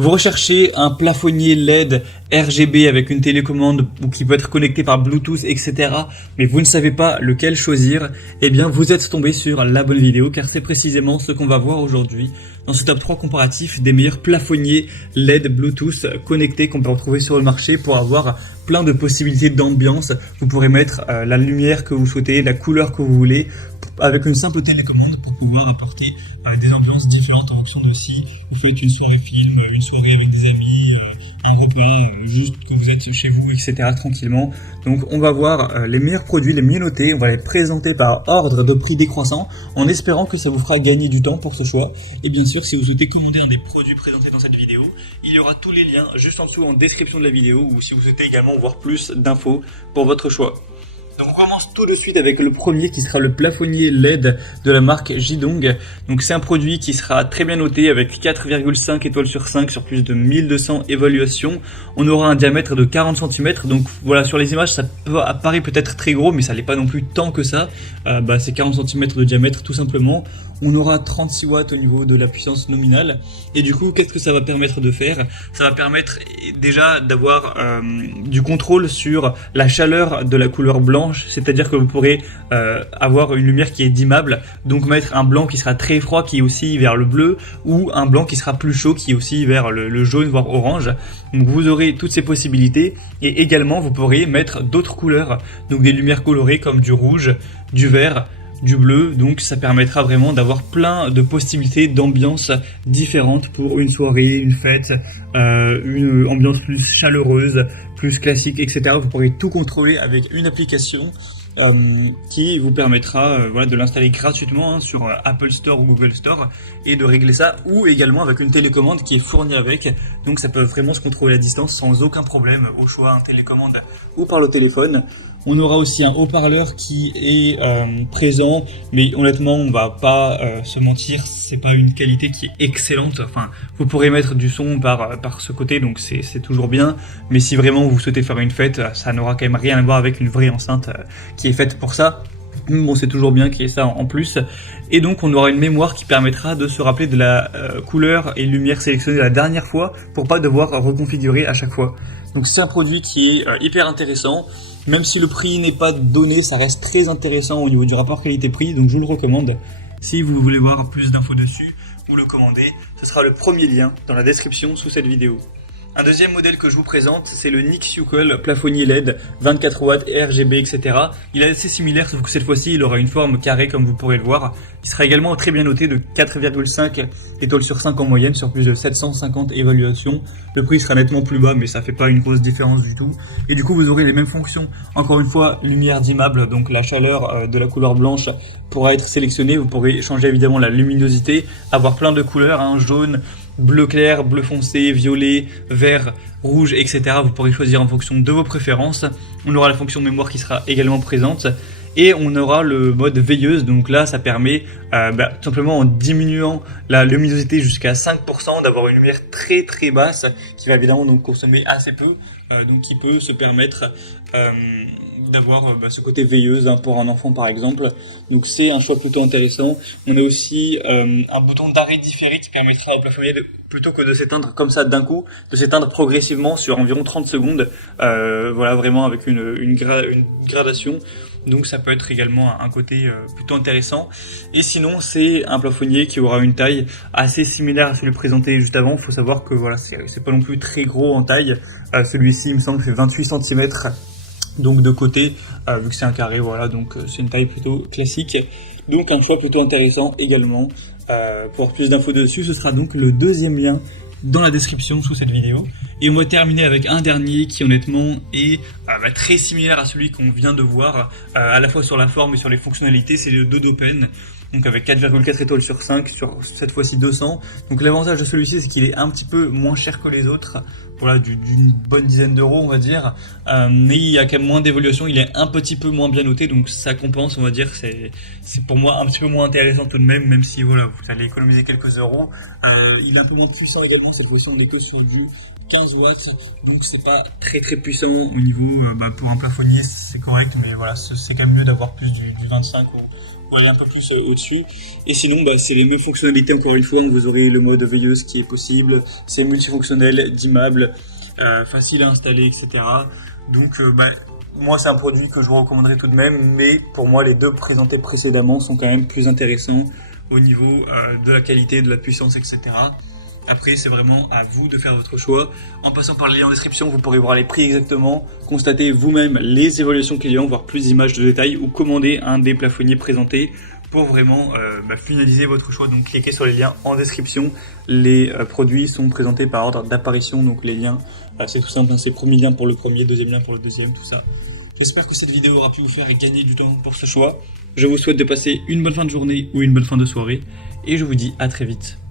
Vous recherchez un plafonnier LED RGB avec une télécommande ou qui peut être connecté par Bluetooth, etc. Mais vous ne savez pas lequel choisir. Eh bien, vous êtes tombé sur la bonne vidéo car c'est précisément ce qu'on va voir aujourd'hui dans ce top 3 comparatif des meilleurs plafonniers LED Bluetooth connectés qu'on peut retrouver sur le marché pour avoir plein de possibilités d'ambiance. Vous pourrez mettre la lumière que vous souhaitez, la couleur que vous voulez avec une simple télécommande pour pouvoir apporter des ambiances différentes en fonction de si vous faites une soirée film, une soirée avec des amis, un repas, juste que vous êtes chez vous, etc. tranquillement. Donc on va voir les meilleurs produits, les mieux notés, on va les présenter par ordre de prix décroissant en espérant que ça vous fera gagner du temps pour ce choix. Et bien sûr, si vous souhaitez commander un des produits présentés dans cette vidéo, il y aura tous les liens juste en dessous en description de la vidéo ou si vous souhaitez également voir plus d'infos pour votre choix. Donc on commence tout de suite avec le premier qui sera le plafonnier LED de la marque Jidong. Donc c'est un produit qui sera très bien noté avec 4,5 étoiles sur 5 sur plus de 1200 évaluations. On aura un diamètre de 40 cm. Donc voilà, sur les images ça apparaît peut-être très gros mais ça n'est pas non plus tant que ça. C'est 40 cm de diamètre tout simplement. On aura 36 watts au niveau de la puissance nominale. Et du coup, qu'est-ce que ça va permettre de faire? Ça va permettre déjà d'avoir du contrôle sur la chaleur de la couleur blanche. C'est-à-dire que vous pourrez avoir une lumière qui est dimmable. Donc mettre un blanc qui sera très froid, qui est aussi vers le bleu. Ou un blanc qui sera plus chaud, qui est aussi vers le jaune, voire orange. Donc vous aurez toutes ces possibilités. Et également, vous pourrez mettre d'autres couleurs. Donc des lumières colorées comme du rouge, du vert, du bleu, donc ça permettra vraiment d'avoir plein de possibilités d'ambiance différentes pour une soirée, une fête, une ambiance plus chaleureuse, plus classique, etc. Vous pourrez tout contrôler avec une application qui vous permettra de l'installer gratuitement sur Apple Store ou Google Store et de régler ça, ou également avec une télécommande qui est fournie avec. Donc ça peut vraiment se contrôler à distance sans aucun problème, au choix un télécommande ou par le téléphone. On aura aussi un haut-parleur qui est présent, mais honnêtement, on va pas se mentir, c'est pas une qualité qui est excellente. Enfin, vous pourrez mettre du son par ce côté, donc c'est toujours bien. Mais si vraiment vous souhaitez faire une fête, ça n'aura quand même rien à voir avec une vraie enceinte qui est faite pour ça. Bon, c'est toujours bien qu'il y ait ça en plus. Et donc, on aura une mémoire qui permettra de se rappeler de la couleur et lumière sélectionnée la dernière fois pour pas devoir reconfigurer à chaque fois. Donc, c'est un produit qui est hyper intéressant. Même si le prix n'est pas donné, ça reste très intéressant au niveau du rapport qualité-prix, donc je vous le recommande. Si vous voulez voir plus d'infos dessus, ou le commander, ce sera le premier lien dans la description sous cette vidéo. Un deuxième modèle que je vous présente, c'est le Nixucal plafonnier LED, 24 watts, RGB, etc. Il est assez similaire, sauf que cette fois-ci, il aura une forme carrée comme vous pourrez le voir. Il sera également très bien noté de 4,5 étoiles sur 5 en moyenne sur plus de 750 évaluations. Le prix sera nettement plus bas, mais ça fait pas une grosse différence du tout. Et du coup, vous aurez les mêmes fonctions. Encore une fois, lumière dimmable, donc la chaleur de la couleur blanche pourra être sélectionnée. Vous pourrez changer évidemment la luminosité, avoir plein de couleurs, jaune, bleu clair, bleu foncé, violet, vert, rouge, etc. Vous pourrez choisir en fonction de vos préférences. On aura la fonction mémoire qui sera également présente. Et on aura le mode veilleuse, donc là ça permet tout simplement en diminuant la luminosité jusqu'à 5% d'avoir une lumière très très basse qui va évidemment donc consommer assez peu, donc qui peut se permettre d'avoir ce côté veilleuse pour un enfant par exemple. Donc c'est un choix plutôt intéressant. On a aussi un bouton d'arrêt différé qui permettra au plafonnier plutôt que de s'éteindre comme ça d'un coup, de s'éteindre progressivement sur environ 30 secondes, voilà vraiment avec une gradation. Donc ça peut être également un côté plutôt intéressant. Et sinon c'est un plafonnier qui aura une taille assez similaire à celui présenté juste avant. Il faut savoir que voilà, c'est pas non plus très gros en taille. Celui-ci il me semble fait 28 cm donc de côté, vu que c'est un carré, voilà, donc c'est une taille plutôt classique. Donc un choix plutôt intéressant également. Pour avoir plus d'infos dessus, ce sera donc le deuxième lien dans la description sous cette vidéo. Et on va terminer avec un dernier qui honnêtement est très similaire à celui qu'on vient de voir, à la fois sur la forme et sur les fonctionnalités. C'est le Dodopen, donc avec 4,4 étoiles sur 5, sur cette fois-ci 200. Donc l'avantage de celui-ci, c'est qu'il est un petit peu moins cher que les autres, voilà, d'une bonne dizaine d'euros on va dire, mais il y a quand même moins d'évolution, il est un petit peu moins bien noté, donc ça compense on va dire. C'est pour moi un petit peu moins intéressant tout de même si voilà, vous allez économiser quelques euros. Il est un peu moins puissant également, cette fois-ci on est que sur du 15 watts, donc c'est pas très très puissant au niveau, pour un plafonnier c'est correct, mais voilà, c'est quand même mieux d'avoir plus du 25 pour aller un peu plus au-dessus. Et sinon, c'est les mêmes fonctionnalités encore une fois. Vous aurez le mode veilleuse qui est possible. C'est multifonctionnel, dimmable, facile à installer, etc. Donc, moi, c'est un produit que je vous recommanderais tout de même. Mais pour moi, les deux présentés précédemment sont quand même plus intéressants au niveau de la qualité, de la puissance, etc. Après, c'est vraiment à vous de faire votre choix. En passant par le lien en description, vous pourrez voir les prix exactement, constater vous-même les évaluations clients, voir plus d'images de détails ou commander un des plafonniers présentés pour vraiment finaliser votre choix. Donc cliquez sur les liens en description. Les produits sont présentés par ordre d'apparition, donc les liens, c'est tout simple, c'est premier lien pour le premier, deuxième lien pour le deuxième, tout ça. J'espère que cette vidéo aura pu vous faire gagner du temps pour ce choix. Je vous souhaite de passer une bonne fin de journée ou une bonne fin de soirée et je vous dis à très vite.